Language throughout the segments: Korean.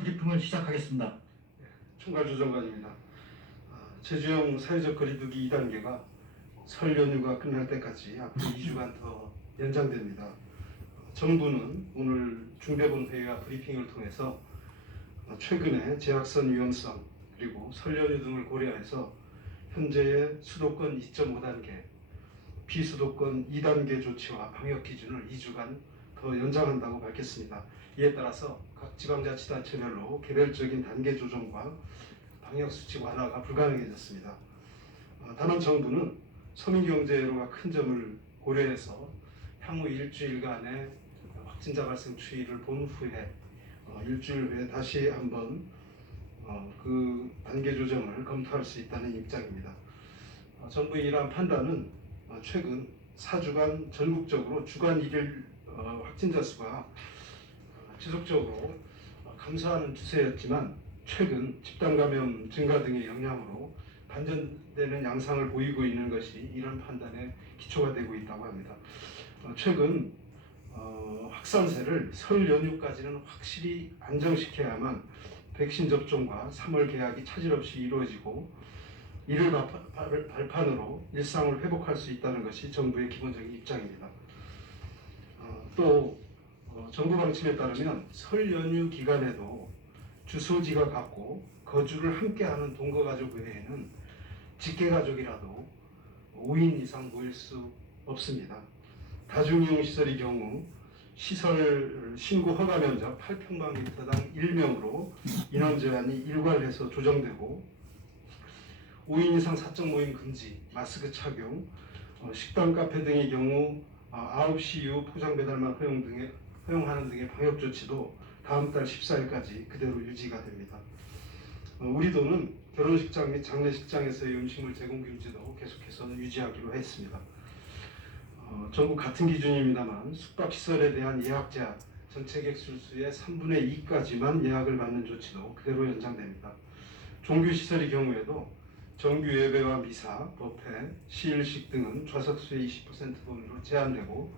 브리핑을 시작하겠습니다. 총괄 조정관입니다. 아, 제주형 사회적 거리두기 2단계가 설 연휴가 끝날 때까지 앞으로 2주간 더 연장됩니다. 어, 정부는 오늘 중대본 회의와 브리핑을 통해서 어, 최근에 제약선 위험성 그리고 설 연휴 등을 고려해서 현재의 수도권 2.5단계, 비수도권 2단계 조치와 방역 기준을 2주간 더 연장한다고 밝혔습니다. 이에 따라서 각 지방자치단체별로 개별적인 단계 조정과 방역 수칙 완화가 불가능해졌습니다. 어, 다만 정부는 서민 경제 여로가 큰 점을 고려해서 향후 일주일간의 확진자 발생 추이를 본 후에 어, 일주일 후에 다시 한번 어, 그 단계 조정을 검토할 수 있다는 입장입니다. 어, 정부의 이러한 판단은 어, 최근 4주간 전국적으로 주간 일일 어, 확진자 수가 어, 지속적으로 어, 감소하는 추세였지만 최근 집단 감염 증가 등의 영향으로 반전되는 양상을 보이고 있는 것이 이런 판단에 기초가 되고 있다고 합니다. 어, 최근 어, 확산세를 설 연휴까지는 확실히 안정시켜야만 백신 접종과 3월 개학이 차질 없이 이루어지고 이를 발판으로 일상을 회복할 수 있다는 것이 정부의 기본적인 입장입니다. 어, 또 어, 정부 방침에 따르면 설 연휴 기간에도 주소지가 같고 거주를 함께하는 동거가족 외에는 직계가족이라도 5인 이상 모일 수 없습니다. 다중이용 시설의 경우 시설 신고 허가 면적 8평방미터당 1명으로 인원 제한이 일괄해서 조정되고 5인 이상 사적 모임 금지, 마스크 착용, 어, 식당, 카페 등의 경우 아, 9시 이후 포장 배달만 허용 등의 허용하는 등의 방역 조치도 다음 달 14일까지 그대로 유지가 됩니다. 어, 우리도는 결혼식장 및 장례식장에서의 음식물 제공 금지도 계속해서 유지하기로 했습니다. 어, 전국 같은 기준입니다만 숙박시설에 대한 예약 제한, 전체 객실 수의 3분의 2까지만 예약을 받는 조치도 그대로 연장됩니다. 종교시설의 경우에도 정규 예배와 미사, 법회, 시일식 등은 좌석 수의 20% 범위로 제한되고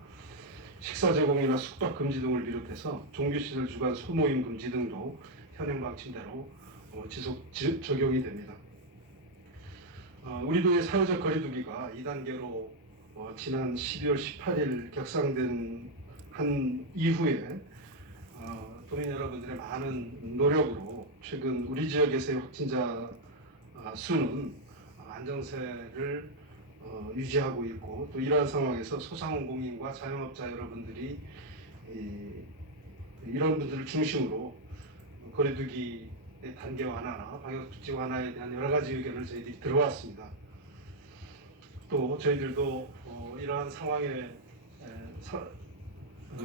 식사 제공이나 숙박 금지 등을 비롯해서 종교시설 주간 소모임 금지 등도 현행 방침대로 어, 지속 지- 적용이 됩니다. 어, 우리 도의 사회적 거리두기가 2단계로 어, 지난 12월 18일 격상된 한 이후에 어, 도민 여러분들의 많은 노력으로 최근 우리 지역에서의 확진자 아, 수는 안정세를 어, 유지하고 있고 또 이러한 상황에서 소상공 공인과 자영업자 여러분들이 이, 이런 분들을 중심으로 거리두기의 단계 완화나 방역 수칙 완화에 대한 여러 가지 의견을 저희들이 들어왔습니다. 또 저희들도 어, 이러한 상황에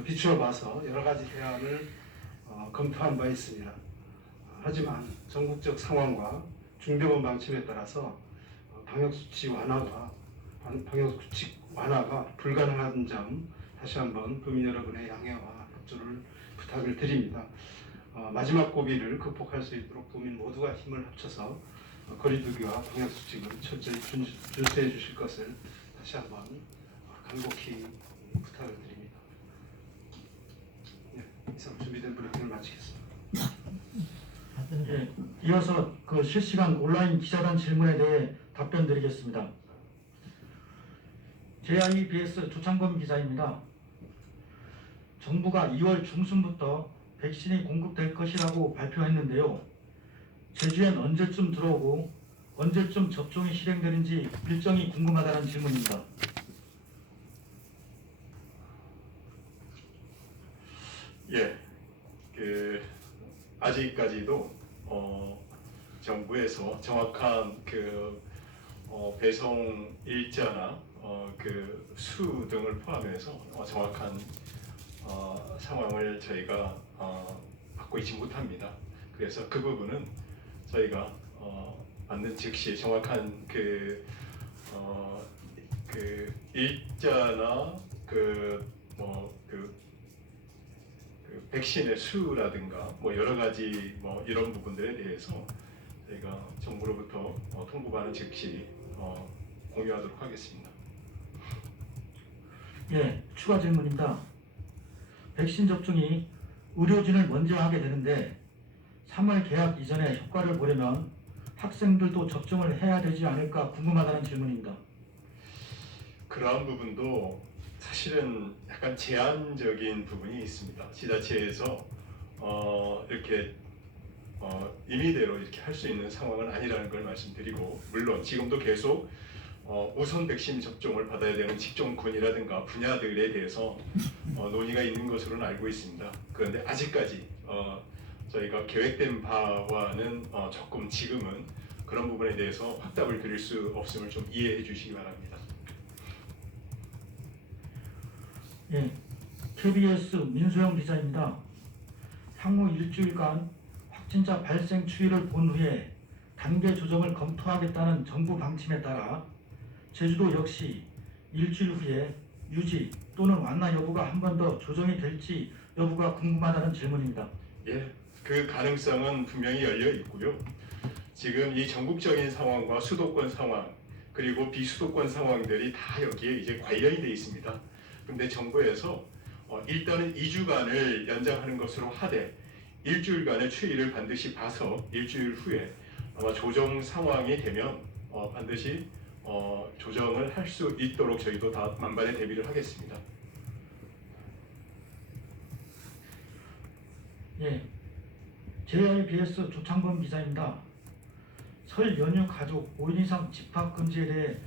비추어 봐서 여러 가지 대안을 어, 검토한 바 있습니다. 하지만 전국적 상황과 중대본 방침에 따라서 어, 방역 수칙 완화가 방- 방역 수칙 완화가 불가능한 점 다시 한번 국민 여러분의 양해와 협조를 부탁을 드립니다. 어, 마지막 고비를 극복할 수 있도록 국민 모두가 힘을 합쳐서 어, 거리두기와 방역 수칙을 철저히 준, 준수해 주실 것을 다시 한번 어, 간곡히 부탁을 드립니다. 네, 이상 준비된 브리핑을 마치겠습니다. 예, 이어서 그 실시간 온라인 기자단 질문에 대해 답변 드리겠습니다. JIBS 조창범 기자입니다. 정부가 2월 중순부터 백신이 공급될 것이라고 발표했는데요. 제주엔 언제쯤 들어오고 언제쯤 접종이 실행되는지 일정이 궁금하다는 질문입니다. 예, 그 아직까지도 어, 정부에서 정확한 그 어, 배송 일자나 어, 그 수 등을 포함해서 어, 정확한 어, 상황을 저희가 어, 받고 있지 못합니다. 그래서 그 부분은 저희가 어, 받는 즉시 정확한 그, 어, 그 일자나 그뭐그 그 백신의 수라든가 뭐 여러 가지 뭐 이런 부분들에 대해서 저희가 정부로부터 어, 통보받은 즉시 어, 공유하도록 하겠습니다. 예, 추가 질문입니다. 백신 접종이 의료진을 먼저 하게 되는데 3월 개학 이전에 효과를 보려면 학생들도 접종을 해야 되지 않을까 궁금하다는 질문입니다. 그러한 부분도 사실은 약간 제한적인 부분이 있습니다. 지자체에서 어, 이렇게 어, 임의대로 이렇게 할 수 있는 상황은 아니라는 걸 말씀드리고 물론 지금도 계속 어, 우선 백신 접종을 받아야 되는 직종군이라든가 분야들에 대해서 어, 논의가 있는 것으로는 알고 있습니다. 그런데 아직까지 어, 저희가 계획된 바와는 어, 조금 지금은 그런 부분에 대해서 확답을 드릴 수 없음을 좀 이해해 주시기 바랍니다. 예, KBS 민소영 기자입니다. 향후 일주일간 확진자 발생 추이를 본 후에 단계 조정을 검토하겠다는 정부 방침에 따라 제주도 역시 일주일 후에 유지 또는 완화 여부가 한 번 더 조정이 될지 여부가 궁금하다는 질문입니다. 예, 그 가능성은 분명히 열려 있고요. 지금 이 전국적인 상황과 수도권 상황 그리고 비수도권 상황들이 다 여기에 이제 관련이 돼 있습니다. 근데 정부에서 어, 일단은 2주간을 연장하는 것으로 하되 일주일간의 추이를 반드시 봐서 일주일 후에 아마 조정 상황이 되면 어, 반드시 어, 조정을 할 수 있도록 저희도 다 만반의 대비를 하겠습니다. 예, JIBS 조창범 기자입니다. 설 연휴 가족 5인 이상 집합 금지에 대해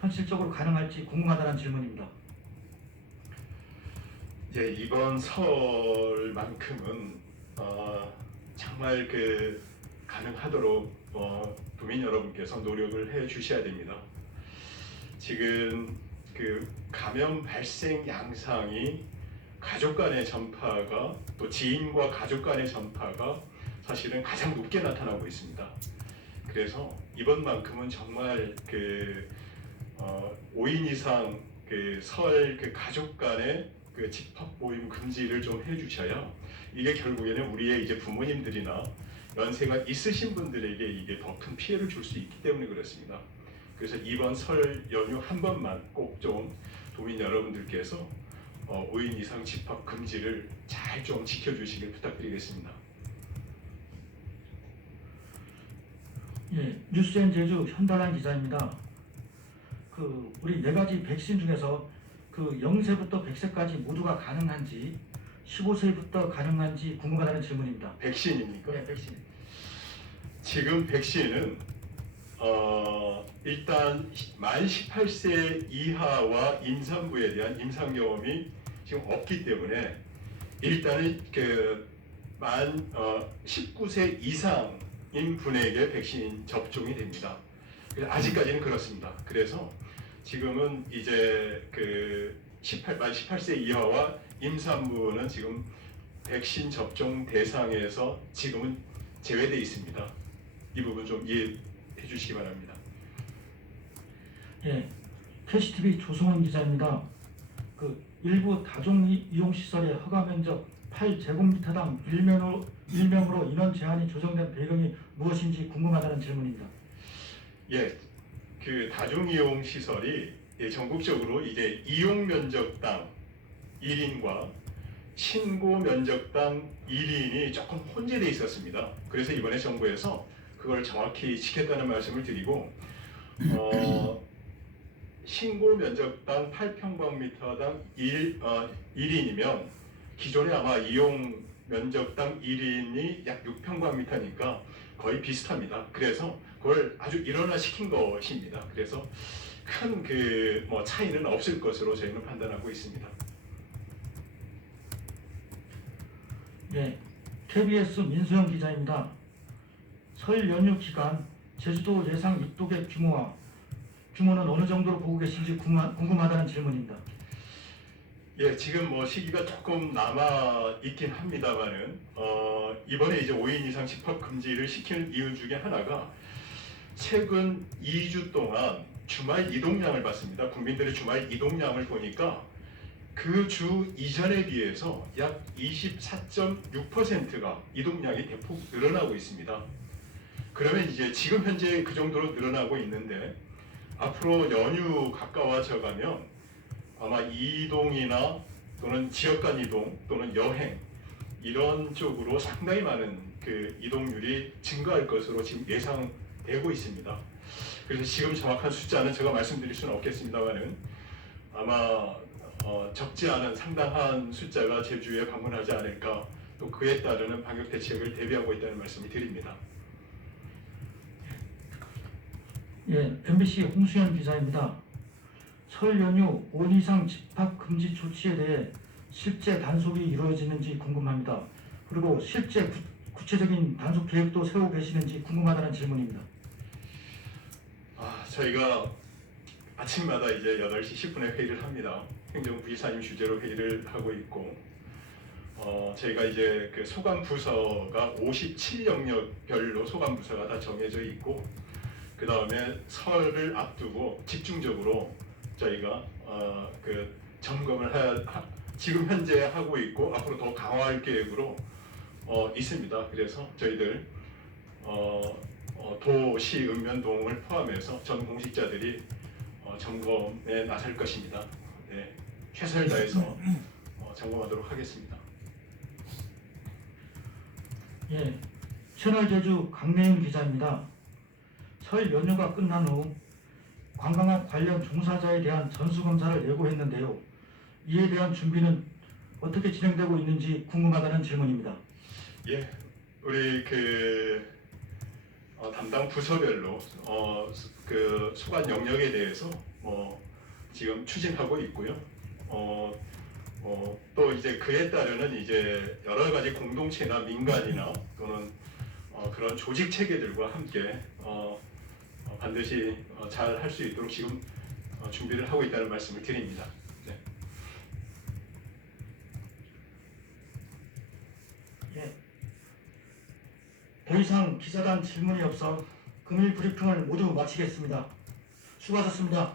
현실적으로 가능할지 궁금하다는 질문입니다. 이제 이번 설만큼은 어, 정말 그 가능하도록 어, 도민 여러분께서 노력을 해 주셔야 됩니다. 지금 그 감염 발생 양상이 가족 간의 전파가 또 지인과 가족 간의 전파가 사실은 가장 높게 나타나고 있습니다. 그래서 이번만큼은 정말 그 어, 5인 이상 그 설그 가족 간의 그 집합 모임 금지를 좀 해주셔야 이게 결국에는 우리의 이제 부모님들이나 연세가 있으신 분들에게 이게 더 큰 피해를 줄 수 있기 때문에 그렇습니다. 그래서 이번 설 연휴 한 번만 꼭 좀 도민 여러분들께서 어, 5인 이상 집합 금지를 잘 좀 지켜주시길 부탁드리겠습니다. 예, 뉴스엔 제주 현달란 기자입니다. 그 우리 네 가지 백신 중에서 그 0세부터 100세까지 모두가 가능한지 15세부터 가능한지 궁금하다는 질문입니다. 백신입니까? 네, 백신. 지금 백신은 어, 일단 만 18세 이하와 임산부에 대한 임상 경험이 지금 없기 때문에 일단은 그만 어, 19세 이상인 분에게 백신 접종이 됩니다. 아직까지는 그렇습니다. 그래서 지금은 이제 그 18, 만 18세 이하와 임산부는 지금 백신 접종 대상에서 지금은 제외돼 있습니다. 이 부분 좀 이해해 주시기 바랍니다. 예, 캐시TV 조승원 기자입니다. 그 일부 다중 이- 이용 시설의 허가 면적 8제곱미터당 1명으로, 1명으로 인원 제한이 조정된 배경이 무엇인지 궁금하다는 질문입니다. 예, 그 다중이용 시설이 예, 전국적으로 이제 이용 면적당 1인과 신고 면적당 1인이 조금 혼재돼 있었습니다. 그래서 이번에 정부에서 그걸 정확히 지켰다는 말씀을 드리고 어, 신고 면적당 8평방미터당 1, 어, 1인이면 기존에 아마 이용 면적당 1인이 약 6평방미터니까 거의 비슷합니다. 그래서 그걸 아주 일원화시킨 것입니다. 그래서 큰 그 뭐 차이는 없을 것으로 저희는 판단하고 있습니다. 예, KBS 민수영 기자입니다. 설 연휴 기간 제주도 예상 입도객 규모와 규모는 어느 정도로 보고 계신지 궁금하, 궁금하다는 질문입니다. 예, 지금 뭐 시기가 조금 남아 있긴 합니다만은 어, 이번에 이제 5인 이상 집합 금지를 시키는 이유 중에 하나가 최근 2주 동안 주말 이동량을 봤습니다. 국민들의 주말 이동량을 보니까 그 주 이전에 비해서 약 24.6%가 이동량이 대폭 늘어나고 있습니다. 그러면 이제 지금 현재 그 정도로 늘어나고 있는데 앞으로 연휴 가까워져 가면 아마 이동이나 또는 지역 간 이동 또는 여행 이런 쪽으로 상당히 많은 그 이동률이 증가할 것으로 지금 예상 되고 있습니다. 그래서 지금 정확한 숫자는 제가 말씀드릴 수는 없겠습니다만은 아마 어, 적지 않은 상당한 숫자가 제주에 방문하지 않을까 또 그에 따르는 방역 대책을 대비하고 있다는 말씀을 드립니다. 예, MBC 홍수현 기자입니다. 설 연휴 5인 이상 집합 금지 조치에 대해 실제 단속이 이루어지는지 궁금합니다. 그리고 실제 구, 구체적인 단속 계획도 세우고 계시는지 궁금하다는 질문입니다. 아, 저희가 아침마다 이제 8시 10분에 회의를 합니다. 행정부 이사님 주재로 회의를 하고 있고, 어, 저희가 이제 그 소관 부서가 57 영역별로 소관 부서가 다 정해져 있고, 그 다음에 설을 앞두고 집중적으로 저희가 어, 그 점검을 하, 하- 지금 현재 하고 있고 앞으로 더 강화할 계획으로 어, 있습니다. 그래서 저희들 어, 어, 도시 읍면동을 포함해서 전 공직자들이 어, 점검에 나설 것입니다. 네, 최선을 다해서 어, 점검하도록 하겠습니다. 예, 채널 제주 강내윤 기자입니다. 설 연휴가 끝난 후 관광업 관련 종사자에 대한 전수검사를 예고했는데요. 이에 대한 준비는 어떻게 진행되고 있는지 궁금하다는 질문입니다. 예, 우리 그 어, 담당 부서별로 어, 수- 그 소관 영역에 대해서 뭐 지금 추진하고 있고요. 어, 어, 또 이제 그에 따르는 이제 여러 가지 공동체나 민간이나 또는 어, 그런 조직 체계들과 함께 어, 어, 반드시 잘 할 수 있도록 지금 어, 준비를 하고 있다는 말씀을 드립니다. 네. 예. 더 이상 기자단 질문이 없어 금일 브리핑을 모두 마치겠습니다. 수고하셨습니다.